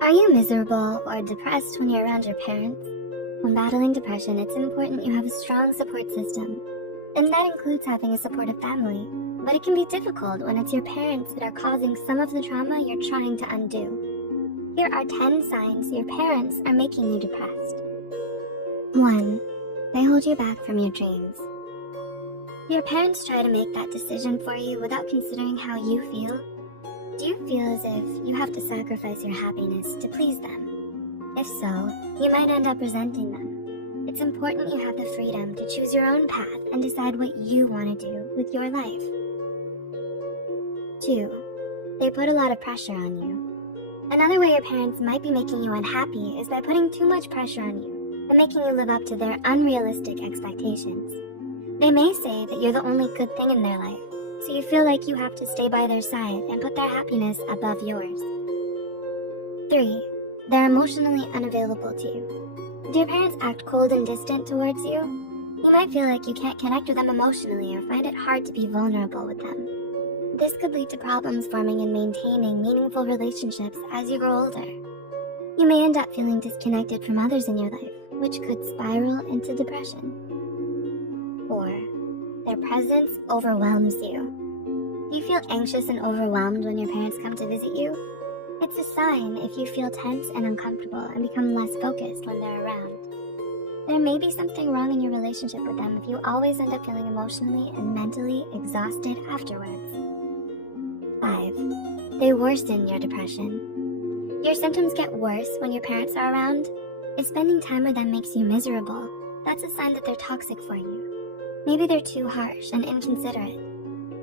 Are you miserable or depressed when you're around your parents? When battling depression, it's important you have a strong support system, and that includes having a supportive family. But it can be difficult when it's your parents that are causing some of the trauma you're trying to undo. Here are 10 signs your parents are making you depressed. 1. They hold you back from your dreams. Your parents try to make that decision for you without considering how you feel. Do you feel as if you have to sacrifice your happiness to please them? If so, you might end up resenting them. It's important you have the freedom to choose your own path and decide what you want to do with your life. 2. They put a lot of pressure on you. Another way your parents might be making you unhappy is by putting too much pressure on you and making you live up to their unrealistic expectations. They may say that you're the only good thing in their life, so you feel like you have to stay by their side and put their happiness above yours. 3. They're emotionally unavailable to you. Do your parents act cold and distant towards you? You might feel like you can't connect with them emotionally or find it hard to be vulnerable with them. This could lead to problems forming and maintaining meaningful relationships as you grow older. You may end up feeling disconnected from others in your life, which could spiral into depression. 4. Their presence overwhelms you. Do you feel anxious and overwhelmed when your parents come to visit you? It's a sign if you feel tense and uncomfortable and become less focused when they're around. There may be something wrong in your relationship with them if you always end up feeling emotionally and mentally exhausted afterwards. 5. They worsen your depression. Your symptoms get worse when your parents are around. If spending time with them makes you miserable, that's a sign that they're toxic for you. Maybe they're too harsh and inconsiderate.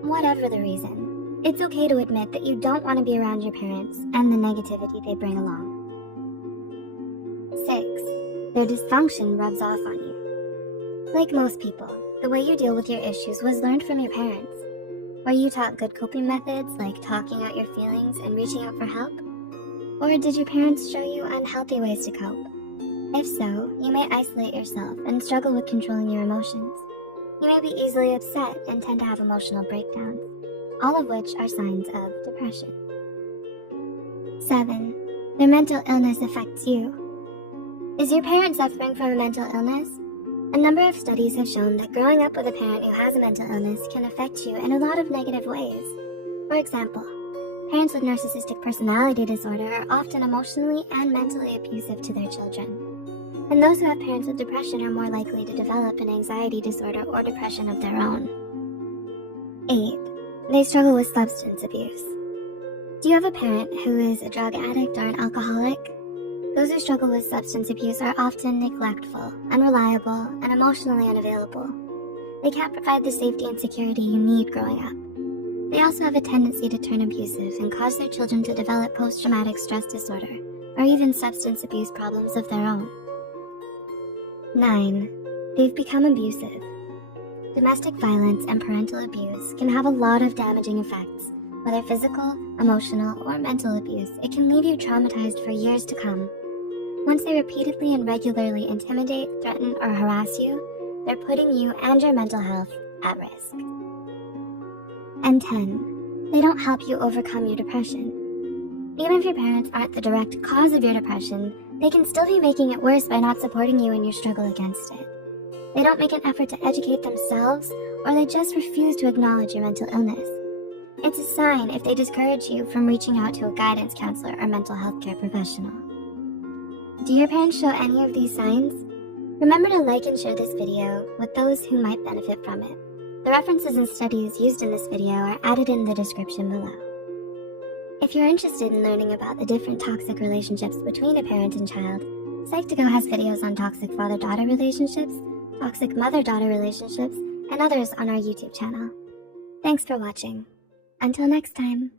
Whatever the reason, it's okay to admit that you don't want to be around your parents and the negativity they bring along. 6. Their dysfunction rubs off on you. Like most people, the way you deal with your issues was learned from your parents. Were you taught good coping methods like talking out your feelings and reaching out for help? Or did your parents show you unhealthy ways to cope? If so, you may isolate yourself and struggle with controlling your emotions. You may be easily upset and tend to have emotional breakdowns, all of which are signs of depression. 7. Their mental illness affects you. Is your parent suffering from a mental illness? A number of studies have shown that growing up with a parent who has a mental illness can affect you in a lot of negative ways. For example, parents with narcissistic personality disorder are often emotionally and mentally abusive to their children. And those who have parents with depression are more likely to develop an anxiety disorder or depression of their own. 8. They struggle with substance abuse. Do you have a parent who is a drug addict or an alcoholic? Those who struggle with substance abuse are often neglectful, unreliable, and emotionally unavailable. They can't provide the safety and security you need growing up. They also have a tendency to turn abusive and cause their children to develop post-traumatic stress disorder or even substance abuse problems of their own. 9. They've become abusive. Domestic violence and parental abuse can have a lot of damaging effects. Whether physical, emotional, or mental abuse, it can leave you traumatized for years to come. Once they repeatedly and regularly intimidate, threaten, or harass you, they're putting you and your mental health at risk. And 10. They don't help you overcome your depression. Even if your parents aren't the direct cause of your depression, they can still be making it worse by not supporting you in your struggle against it. They don't make an effort to educate themselves, or they just refuse to acknowledge your mental illness. It's a sign if they discourage you from reaching out to a guidance counselor or mental health care professional. Do your parents show any of these signs? Remember to like and share this video with those who might benefit from it. The references and studies used in this video are added in the description below. If you're interested in learning about the different toxic relationships between a parent and child, Psych2Go has videos on toxic father-daughter relationships, toxic mother-daughter relationships, and others on our YouTube channel. Thanks for watching. Until next time.